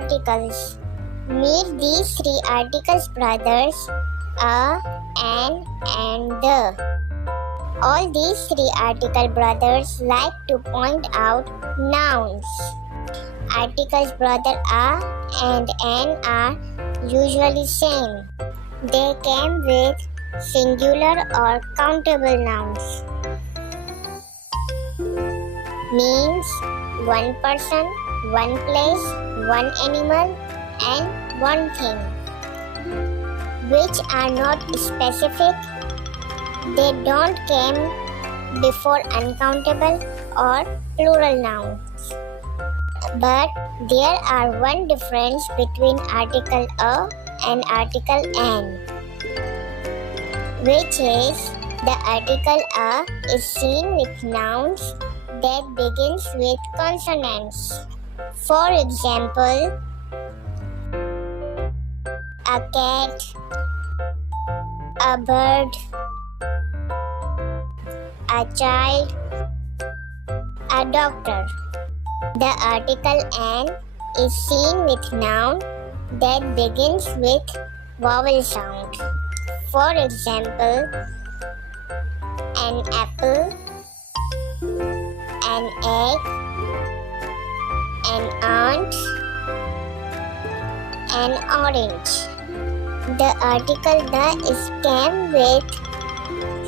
articles. Meet these three articles brothers, a, an, and the. All these three article brothers like to point out nouns. Articles brother a and an are usually same. They came with singular or countable nouns. Means one person, one place, one animal, and one thing. Which are not specific. They don't come before uncountable or plural nouns. But there are one difference between article a and article an, which is the article a is seen with nouns that begins with consonants. For example, a cat, a bird, a child, a doctor. The article an is seen with noun that begins with vowel sound. For example, an apple, an egg, an ant, an orange. The article the is came with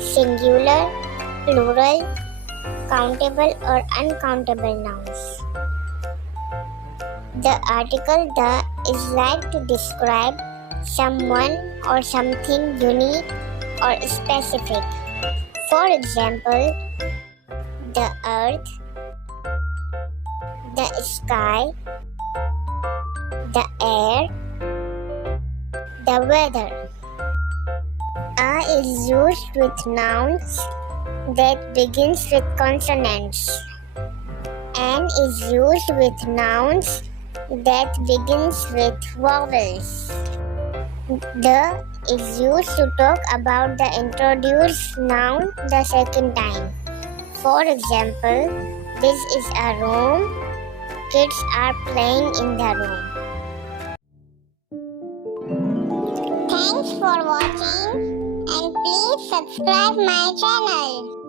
singular, plural, countable or uncountable nouns. The article the is like to describe someone or something unique or specific. For example, the earth, the sky, the air, the weather. A is used with nouns that begins with consonants. An is used with nouns that begins with vowels. The is used to talk about the introduced noun the second time. For example, this is a room. Kids are playing in the room. Thanks for watching and please subscribe my channel.